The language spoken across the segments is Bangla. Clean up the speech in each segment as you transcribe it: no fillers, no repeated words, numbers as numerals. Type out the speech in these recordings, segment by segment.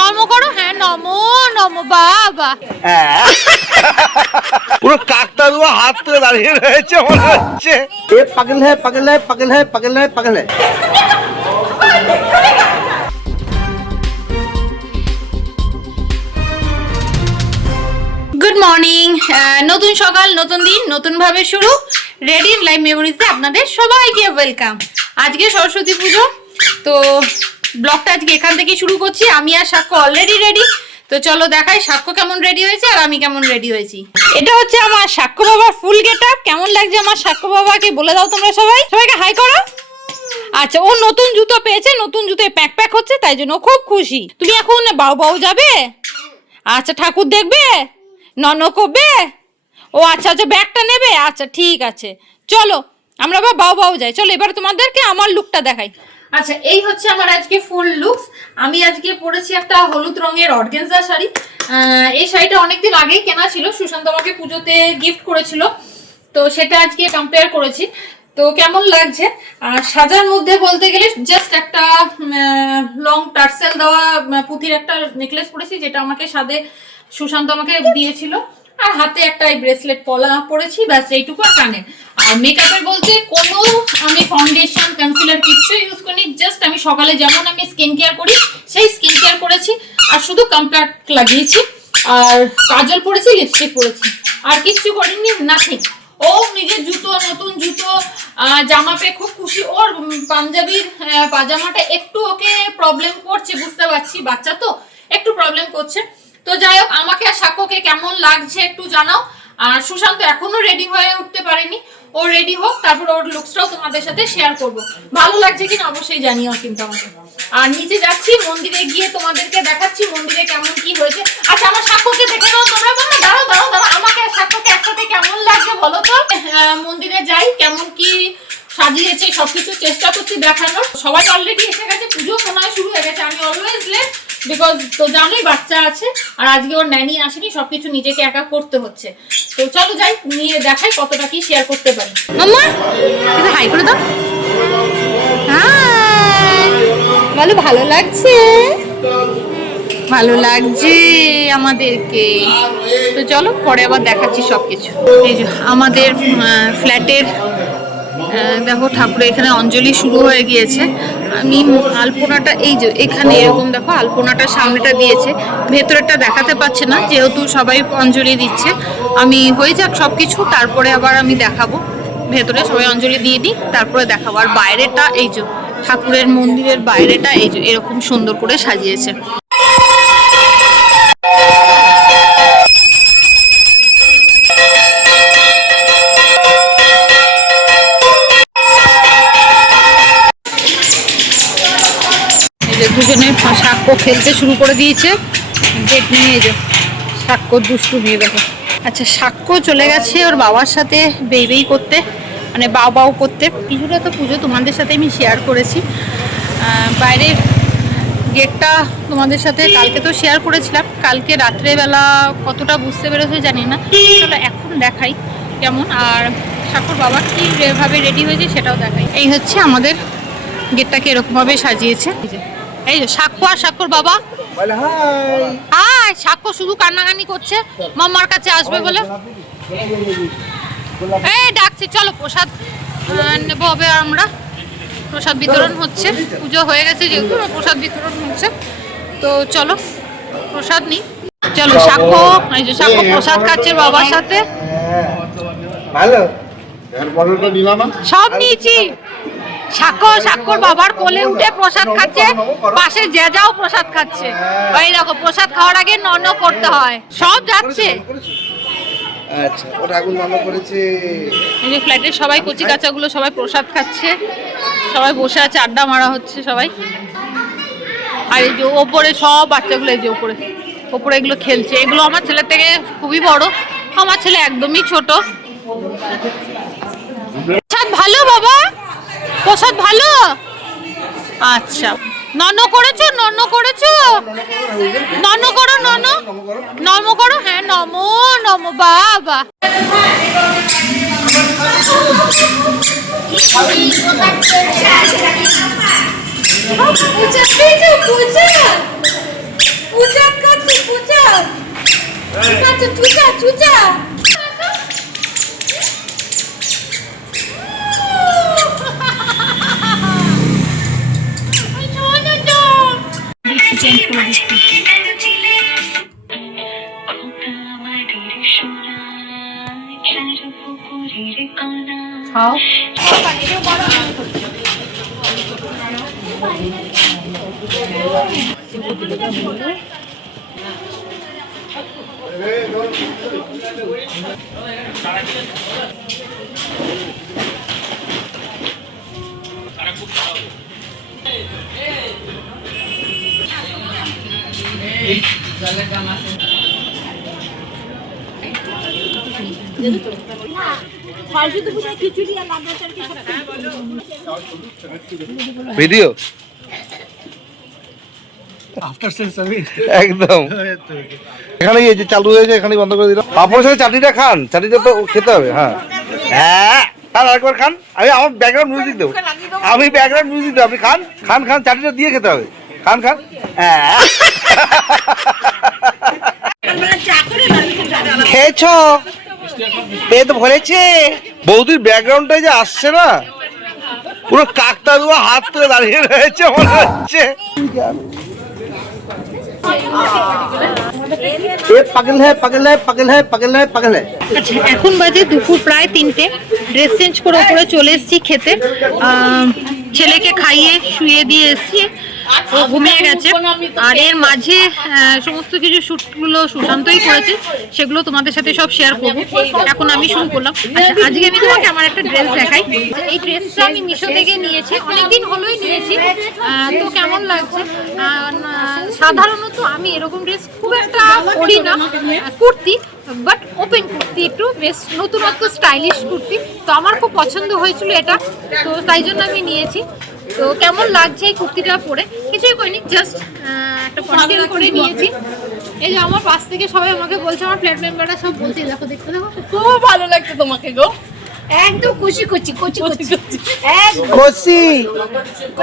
নমো করো, হ্যাঁ নমো নমো বাবা। পুরো কাকতাড়ুয়া হাত তুলে দাঁড়িয়ে রয়েছে মনে হচ্ছে। ये पागल है पागल है पागल है पागल है पागल है। গুড মর্নিং, নতুন সকাল, নতুন দিন, নতুন ভাবে শুরু। রেডি ইন লাইভ মেমোরিজে আপনাদের সবাইকে ওয়েলকাম। আজকে সরস্বতী পুজো, তো ব্লগটা আজকে এখান থেকে শুরু করছি। আমি আর সাক্ষ্য অলরেডি রেডি, তো চলো দেখাই সাক্ষ্য কেমন রেডি হয়েছে আর আমি কেমন রেডি হয়েছি। এটা হচ্ছে আমার সাক্ষ্য বাবার ফুল গেট আপ। কেমন লাগছে আমার সাক্ষ্য বাবাকে বলে দাও তোমরা সবাই, সবাইকে হাই করো। আচ্ছা, ও নতুন জুতো পেয়েছে, নতুন জুতোয় প্যাক প্যাক হচ্ছে, তাই জন্য খুব খুশি। তুমি এখন বাউ বাউ যাবে? আচ্ছা, ঠাকুর দেখবে, নন করবে? ও আচ্ছা আচ্ছা, ব্যাগটা নেবে, আচ্ছা ঠিক আছে। চলো আমরা আবার বাউ বাউ যাই। চলো এবার তোমাদেরকে আমার লুকটা দেখাই। আচ্ছা, এই হচ্ছে আমার আজকে ফুল লুকস। আমি আজকে পরেছি একটা হলুদ রঙের অর্গানজা শাড়ি। এই শাড়িটা অনেকদিন আগেই কেনা ছিল, সুশান্ত আমাকে পুজোতে গিফট করেছিল, তো সেটা আজকে কম্পেয়ার করেছি। তো কেমন লাগছে? সাজার মধ্যে বলতে গেলে জাস্ট একটা লং টার্সেল দেওয়া পুঁথির একটা নেকলেস পরেছি, যেটা আমাকে সাদে সুশান্ত আমাকে দিয়েছিল, আর হাতে একটা ব্রেসলেট পরেছি, ব্যাস এইটুকু। আর কানে আর মেকআপের বলতে কোনো আমি ফাউন্ডেশন কনসিলার কিছু ইউজ করিনি। জাস্ট আমি সকালে যেমন আমি স্কিন কেয়ার করি সেই স্কিন কেয়ার করেছি, আর শুধু কম্প্যাক্ট লাগিয়েছি, আর কাজল পরেছি, লিপস্টিক পরেছি, আর কিচ্ছু করিনি, নাথিং। ও নিজের জুতো, নতুন জুতো, জামা পেয়ে খুব খুশি। ওর পাঞ্জাবির পাজামাটা একটু ওকে প্রবলেম করছে, বুঝতে পারছি, বাচ্চা তো একটু প্রবলেম করছে। তো যাই হোক, আমাকে আর সাক্ষ্যকে কেমন লাগছে একটু জানাও। আর সুশান্ত এখনো রেডি হয়ে উঠতে পারেনি, ও রেডি হোক, তারপর ওর লুকসটাও তোমাদের সাথে শেয়ার করব। ভালো লাগছে কিনা অবশ্যই জানিও কিন্তু আমাকে। আর নিচে যাচ্ছি, মন্দিরে গিয়ে তোমাদেরকে দেখাচ্ছি মন্দিরে কেমন কি হয়েছে। আচ্ছা, আমার সাক্ষ্যকে দেখে নাও তোমরা। দাঁড়াও দাঁড়াও দাঁড়াও, আমাকে আর সাক্ষ্যকে একসাথে কেমন লাগছে বলো তো। মন্দিরে যাই, কেমন কি সাজিয়েছে সবকিছু চেষ্টা করছি দেখানোর। সবাই অলরেডি এসে গেছে, পুজো মনে হয় শুরু হয়ে গেছে। আমি অলওয়েজ লেট, বিকজ তো জানোই বাচ্চা আছে, আর আজকে ওর ন্যানি আসেনি, সবকিছু নিজেকে একা করতে হচ্ছে। তো চলো যাই, নিয়ে দেখাই কতটা কি শেয়ার করতে পারি। মাম্মা এটা হাই করে দাও। হাই বলো, ভালো লাগছে? ভালো লাগছে আমাদেরকে। তো চলো পরে আবার দেখাচ্ছি সবকিছু। এই যে আমাদের ফ্ল্যাটের দেখো ঠাকুরের এখানে অঞ্জলি শুরু হয়ে গিয়েছে। আমি আলপনাটা এই যে এখানে এরকম দেখো, আলপনাটা সামনেটা দিয়েছে, ভেতরেরটা দেখাতে পাচ্ছে না যেহেতু সবাই অঞ্জলি দিচ্ছে। আমি হয়ে যাক সব কিছু, তারপরে আবার আমি দেখাবো। ভেতরে সবাই অঞ্জলি দিয়ে দিই, তারপরে দেখাবো। আর বাইরেটা এই যে ঠাকুরের মন্দিরের বাইরেটা এই যে এরকম সুন্দর করে সাজিয়েছে। দুজনের সাক্ষ্য খেলতে শুরু করে দিয়েছে, গেট নিয়ে যে সাক্ষ্য দুষ্টু মেয়ে দেখো। আচ্ছা, সাক্ষ্য চলে গেছে ওর বাবার সাথে বেই করতে, মানে বাউ বাউ করতে। কিছুটা তো পুজো তোমাদের সাথে আমি শেয়ার করেছি। বাইরের গেটটা তোমাদের সাথে কালকে তো শেয়ার করেছিলাম, কালকে রাত্রেবেলা কতটা বুঝতে পেরেছে জানি না। চলো এখন দেখাই কেমন, আর সাক্ষ্যর বাবা কীভাবে রেডি হয়েছে সেটাও দেখাই। এই হচ্ছে আমাদের গেটটাকে এরকমভাবে সাজিয়েছে। এই যে সাক্ষ্য আর সাক্ষ্যর বাবা। হাই, সাক্ষ্য শুধু কান্নাকানি করছে মাম্মার কাছে আসবে বলে। এই ডাকছি, চলো প্রসাদ নেবো হবে। আর আমরা প্রসাদ বিতরণ হচ্ছে, পুজো হয়ে গেছে যেহেতু প্রসাদ বিতরণ হচ্ছে, তো চলো প্রসাদ নিই। চলো সাক্ষ্য, এই যে সাক্ষ্য প্রসাদ খাচ্ছে বাবার সাথে। ভালো সব নিয়েছি। সাক্ষ্যর বাবার কোলে উঠে প্রসাদ খাচ্ছে, পাশে যে যাও প্রসাদ খাচ্ছে। ওই দেখো, প্রসাদ খাওয়ার আগে নন করতে হয়, সব যাচ্ছে। আচ্ছা, ও ঠাকুর নন করেছে। এই যে ফ্ল্যাটের সবাই কচি কাচাগুলো সবাই প্রসাদ খাচ্ছে, সবাই বসে আছে, আড্ডা মারা হচ্ছে সবাই। আর এই যে ওপরে সব বাচ্চাগুলো, এই যে ওপরে এগুলো খেলছে। এগুলো আমার ছেলের থেকে খুবই বড়, আমার ছেলে একদমই ছোট। প্রসাদ ভালো বাবা, প্রসাদ ভালো। আচ্ছা, নন করেছো? নন করেছো? নন করো, নম করো, হ্যাঁ নমো নমো বাবা। পূজা করছি পূজা আচ্ছা চুচা চুচা খাও ভিডিও আফটার সেল সার্ভিস একদম এখানে এই যে চালু হয়েছে এখানেই বন্ধ করে দিলাম। পাপড়ের সাথে চাটনিটা খান, চাটনিটা তো খেতে হবে। হ্যাঁ হ্যাঁ খান, আরেকবার খান। আমি আমার ব্যাকগ্রাউন্ড মিউজিক দেবো, আমি ব্যাকগ্রাউন্ড মিউজিক দেবো, আপনি খান খান খান, চাটনিটা দিয়ে খেতে হবে। খান খান। হ্যাঁ খেয়েছো, পেট ভরেছে। বৌদির ব্যাকগ্রাউন্ডটা যে আসছে না, পুরো কাকতাড়ুয়া হাত তুলে দাঁড়িয়ে রয়েছে মনে হচ্ছে। পাগল হ্যাঁ পাগল হ্যাঁ পাগল হ্যাঁ পাগল হ্যাঁ পাগল হ্যাঁ। আচ্ছা এখন বাজে দুপুর প্রায় 3টে। ড্রেস চেঞ্জ করে ওপরে চলে এসেছি খেতে। ছেলেকে খাইয়ে শুয়ে দিয়ে এসেছি, ও ঘুমিয়ে গেছে। আর এর মাঝে সমস্ত কিছু শ্যুটগুলো সুশান্তই করেছে, সেগুলো তোমাদের সাথে সব শেয়ার করবো। এখন আমি শুরু করলাম। আচ্ছা আজকে আমি তোমাকে আমার একটা ড্রেস দেখাই। এই ড্রেসটা আমি মিশো থেকে নিয়েছি, অনেকদিন হলোই নিয়েছি। তো কেমন লাগছে? সাধারণত আমি এরকম ড্রেস খুব একটা পরি না, কুর্তি, বাট ওপেন কুর্তি, একটু বেশ নতুনত্ব স্টাইলিশ কুর্তি। তো আমার খুব পছন্দ হয়েছিল এটা, তো তাই জন্য আমি নিয়েছি। তো কেমন লাগছে এই কুর্তিটা পরে? কিছুই করিনি, জাস্ট একটা পনিটেল করে নিয়েছি। এই যে আমার পাশ থেকে সবাই আমাকে বলছে, আমার ফ্ল্যাট মেম্বাররা সব বলছে, দেখো দেখতে দেখো খুব ভালো লাগছে তোমাকে গো, একদম খুশি করছি কচি কচি কষি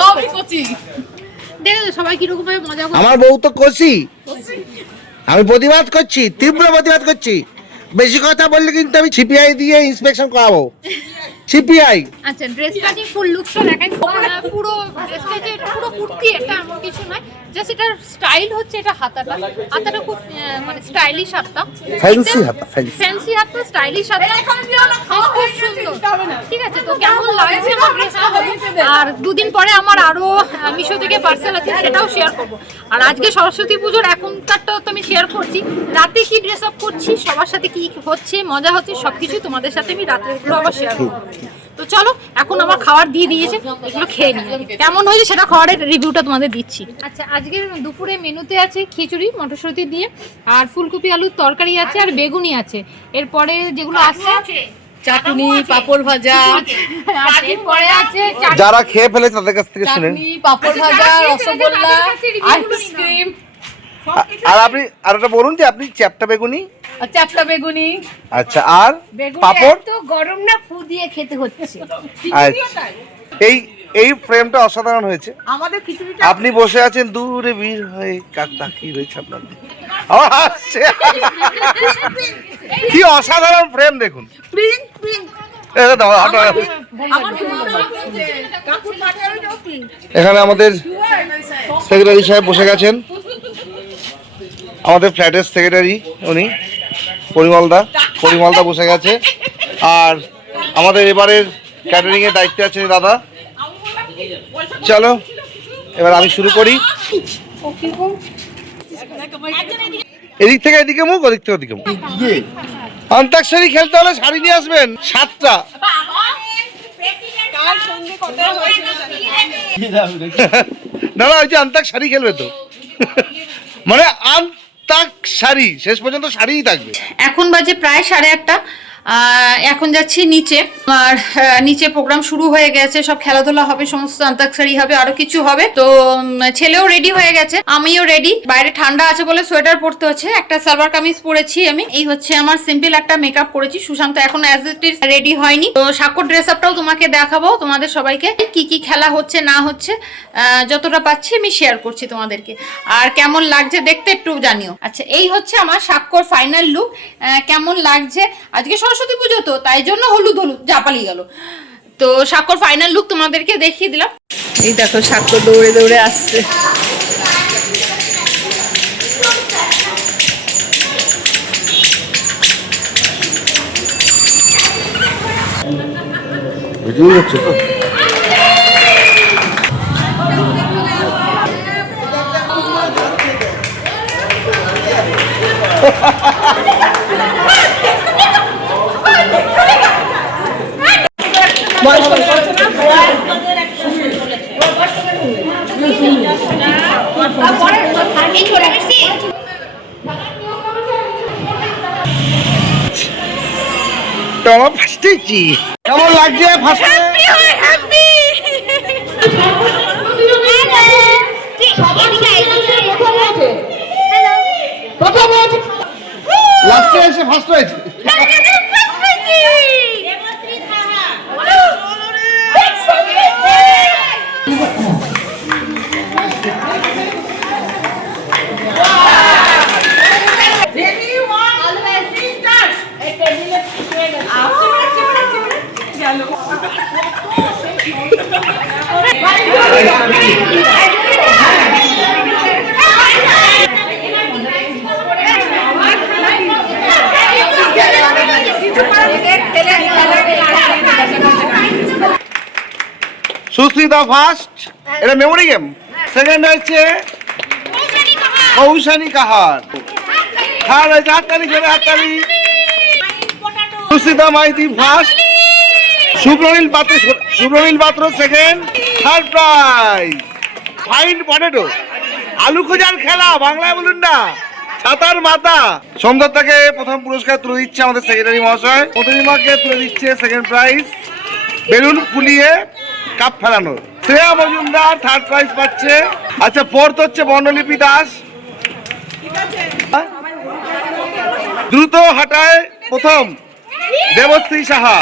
সবই কচি। দেখো সবাই কিরকম ভাবে মজা করে। আমার বউ তো কষি, আমি প্রতিবাদ করছি, তীব্র প্রতিবাদ করছি। বেশি কথা বললে কিন্তু আমি সিপিআই দিয়ে ইন্সপেকশন করাবো। সিপিআই। আচ্ছা ড্রেসটা যে ফুল লুকসটা দেখাই, পুরো ড্রেসটা যে পুরো কুর্তি এটা এমন কিছু নয়, জাস্ট এটার স্টাইল হচ্ছে এটা হাতাটা খুব মানে স্টাইলিশ হাতা, ফ্যান্সি হাতা, ফ্যান্সি হাতা, স্টাইলিশ হাতা, খুব সুন্দর। ঠিক আছে, তো কেমন লাগছে আমার ড্রেসটা? আর দুদিন পরে আমার আরো মিশো থেকে পার্সেল আছে, সেটাও শেয়ার করব। আর আজকে সরস্বতী পুজোর এখনকারটাও তো আমি শেয়ার করছি, রাতে কি ড্রেস আপ করছি, সবার সাথে কি হচ্ছে, মজা হচ্ছে, সবকিছু তোমাদের সাথে আমি রাত্রেগুলো আবার শেয়ার করবো। তো চলো, এখন আমার খাবার দিয়ে দিয়েছে, এগুলো খেয়ে নিই। কেমন হয়েছে সেটা খাবারের রিভিউটা তোমাদের দিচ্ছি। আচ্ছা আজকের দুপুরে মেনুতে আছে খিচুড়ি মটরশুঁটি দিয়ে, আর ফুলকপি আলুর তরকারি আছে, আর বেগুনি আছে। এরপরে যেগুলো আছে চাটনি, পাপড় ভাজা, এরপরে আছে যারা খেয়ে ফেলেছে তাদের কাছ থেকে শুনেন। চাটনি, পাপড় ভাজা, রসগোল্লা, আইসক্রিম, আর আপনি আর একটা বলুন যে আপনি চ্যাপটা বেগুনি, আর চ্যাপটা বেগুনি। আচ্ছা, আর পাপড়। তো গরম না, ফু দিয়ে খেতে হচ্ছে। আচ্ছা, এই ফ্রেমটা অসাধারণ হয়েছে। আমাদের খিচুড়িটা আপনি বসে আছেন দূরে বীর হয়ে, কাক তাকিয়ে রয়েছে আপনার দিকে। আমার হাসছে। কি অসাধারণ ফ্রেম দেখুন। প্রিন্ট প্রিন্ট এটা দাও, হাঁটো। আমার কাকুর পাঠারও কি এখানে আমাদের সেক্রেটারি সাহেব বসে গেছেন, আমাদের ফ্ল্যাটের সেক্রেটারি উনি পরিমলদা বসে গেছে। আর আমাদের এবারের ক্যাটারিং এর দায়িত্বে আছেন দাদা। চলো এবার আমি শুরু করি। এদিক থেকে এদিকে মুখ, ওদিক থেকে ওদিকে মুখ। অন্তাক্ষরী খেলতে হলে শাড়ি নিয়ে আসবেন 7টা। কার সঙ্গে কথা হয়েছিল না ওই যে অন্তাক্ষরী খেলবে তো, মানে অন্তাক্ষরী শেষ পর্যন্ত শাড়িই থাকবে। এখন বাজে প্রায় 8:30। এখন যাচ্ছি নিচে। আর নিচে প্রোগ্রাম শুরু হয়ে গেছে, সব খেলাধুলা হবে, সমস্ত অন্তাক্ষরী হবে, আরো কিছু হবে। তো ছেলেও রেডি হয়ে গেছে, আমিও রেডি। বাইরে ঠান্ডা আছে বলে সোয়েটার পরতে হচ্ছে। একটা সালোয়ার কামিজ পরেছি আমি। এই হচ্ছে আমার সিম্পল একটা মেকআপ করেছি। সুশান্ত এখন অ্যাজ ইট ইজ রেডি হয়নি। তো সাক্ষর ড্রেস আপটাও তোমাকে দেখাবো, তোমাদের সবাইকে কি কি খেলা হচ্ছে না হচ্ছে যতটা পাচ্ছি আমি শেয়ার করছি তোমাদেরকে। আর কেমন লাগছে দেখতে একটু জানিও। আচ্ছা, এই হচ্ছে আমার সাক্ষর ফাইনাল লুক। কেমন লাগছে, আজকে সরস্বতী পুজো তো তাই জন্য হলুদ হলুদ যা পালিয়ে গেল। তো সাক্ষর ফাইনাল লুক তোমাদেরকে দেখিয়ে দিলাম। এই দেখো সাক্ষর দৌড়ে দৌড়ে আসছে। ভিডিও হচ্ছে তো। টমা ফার্স্টেছি কেমন লাগছে ফার্স্টে? লাস্টে এসে ফার্স্ট হয়েছে। সুস্মিতা ফার্স্ট, এটা মেমোরি গেম। সেকেন্ড হচ্ছে কৌশানী কাহার। থার্ড হচ্ছে হাততালি, ছেলে হাততালি। সুস্মিতা মাইতি ফার্স্ট, শুভ্রনীল পাত্র second, third prize. Fine potato, আলু খোঁজার খেলা, বাংলায় বলুন না, ছাতার মাথা। সন্ধ্যাটাকে প্রথম পুরস্কার তুলে দিচ্ছে আমাদের সেক্রেটারি মহাশয়। প্রতিমাকে তুলে দিচ্ছে সেকেন্ড প্রাইজ, বেলুন ফুলিয়ে কাপ ফেলানোর। শ্রেয়া মজুমদার থার্ড প্রাইজ পাচ্ছে। আচ্ছা, ফোর্থ হচ্ছে বর্ণলিপি দাস। দ্রুত হাঁটায় প্রথম দেবশ্রী সাহা।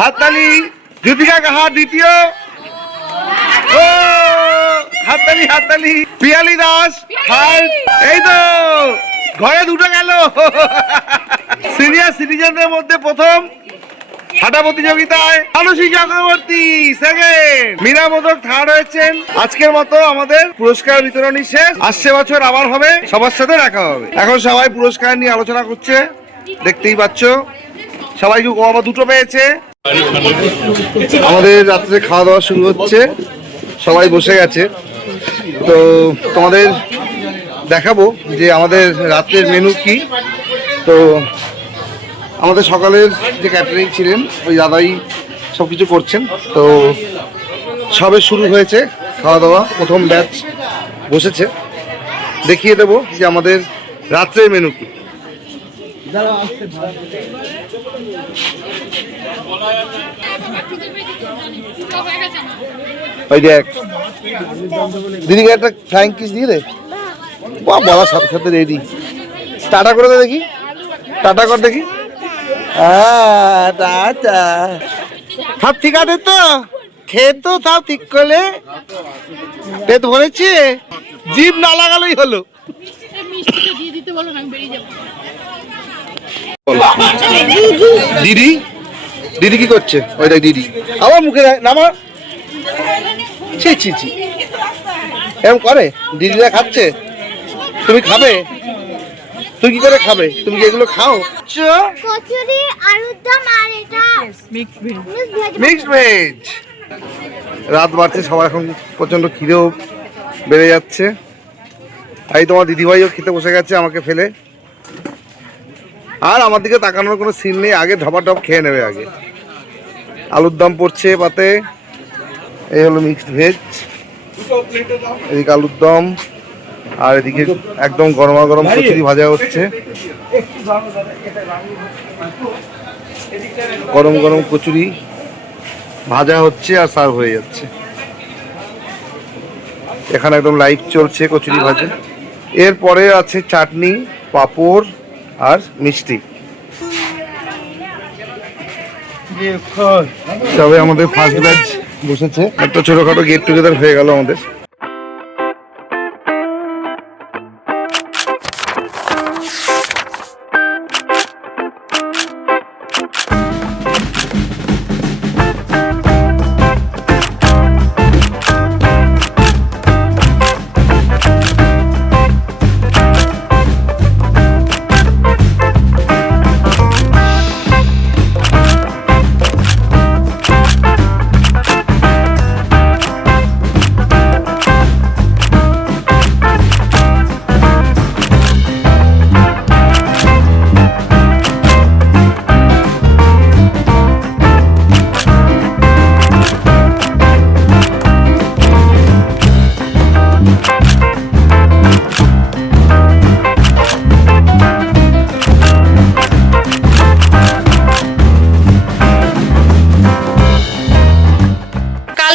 হাততালি, জ্যোতিকা কাহা দ্বিতীয়। ও হাততালি হাততালি। পিয়ালি দাস থার্ড। এই তো ঘরে দুটো গেল। সিনিয়র সিটিজেনদের মধ্যে প্রথম হাঁটা প্রতিযোগিতায় মানসী চক্রবর্তী সেকেন্ড, মীরা মোদক থার্ড হয়েছেন। আজকের মতো আমাদের পুরস্কার বিতরণী শেষ। আসছে বছর আবার হবে, সবার সাথে দেখা হবে। এখন সবাই পুরস্কার নিয়ে আলোচনা করছে, দেখতেই পাচ্ছ। সবাই আবার দুটো পেয়েছে। আমাদের রাত্রে খাওয়া দাওয়া শুরু হচ্ছে, সবাই বসে গেছে। তো তোমাদের দেখাবো যে আমাদের রাত্রের মেনু কি। তো আমাদের সকালের যে ক্যাটারিং ছিলেন ওই দাদাই সব কিছু করছেন। তো সবে শুরু হয়েছে খাওয়া দাওয়া, প্রথম ব্যাচ বসেছে। দেখিয়ে দেবো যে আমাদের রাত্রের মেনু কি। ওই দেখ দিদিকে একটা ফ্রাইং কিস দিয়ে দে। বাহ, বলার সাথে সাথে রেডি। টাটা করে দে দেখি, টাটা কর দেখি। সব ঠিক আছে তো? খেয়ে তো সব ঠিক করলে? পেট ভরেছে? জিভ না লাগালেই হলো। দিদি দিদি কি করছে? ওই দেখ দিদি আমার মুখে নামা। ছি ছি ছি, এরকম করে? দিদিরা খাচ্ছে, তুমি খাবে? তুমি কি করে খাবে? তুমি কি এগুলো খাও? কচুরি, আলুর দম আর এটা মিক্সড ভেজ। রাত বাড়ছে, সবার এখন প্রচন্ড খিদেও বেড়ে যাচ্ছে। তাই তোমার দিদিভাইও খেতে বসে গেছে আমাকে ফেলে। আর আমার দিকে তাকানোর কোনো সিন নেই, আগে ঢপাঢপ খেয়ে নেবে আগে। আলুর দম পড়ছে পাতে। এই হলো মিক্সড ভেজ, এদিকে আলুর দম, আর এদিকে একদম গরমা গরম কচুরি ভাজা হচ্ছে। গরম গরম কচুরি ভাজা হচ্ছে আর সার্ভ হয়ে যাচ্ছে। এখানে একদম লাইভ চলছে কচুরি ভাজা। এরপরে আছে চাটনি, পাঁপড় আর মিষ্টি। তবে আমাদের ফার্স্ট ব্যাচ বসেছে, একটা ছোটখাটো গেট টুগেদার হয়ে গেল আমাদের।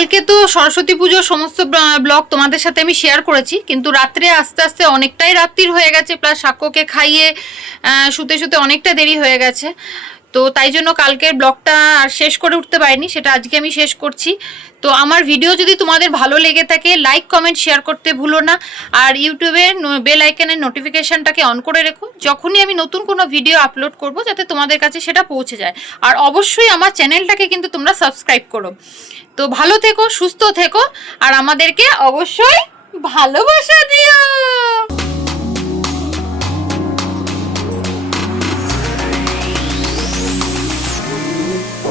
কালকে তো সরস্বতী পুজোর সমস্ত ব্লগ তোমাদের সাথে আমি শেয়ার করেছি, কিন্তু রাত্রে আস্তে আস্তে অনেকটাই রাত্রির হয়ে গেছে, প্লাস সাক্ষ্যকে খাইয়ে শুতে শুতে অনেকটা দেরি হয়ে গেছে। তো তাই জন্য কালকের ব্লগটা আর শেষ করে উঠতে পারিনি, সেটা আজকে আমি শেষ করছি। তো আমার ভিডিও যদি তোমাদের ভালো লেগে থাকে লাইক কমেন্ট শেয়ার করতে ভুলো না, আর ইউটিউবে বেল আইকনের নোটিফিকেশনটাকে অন করে রেখো, যখনই আমি নতুন কোনো ভিডিও আপলোড করব যাতে তোমাদের কাছে সেটা পৌঁছে যায়। আর অবশ্যই আমার চ্যানেলটাকে কিন্তু তোমরা সাবস্ক্রাইব করো। তো ভালো থেকো, সুস্থ থেকো, আর আমাদেরকে অবশ্যই ভালোবাসা দিও।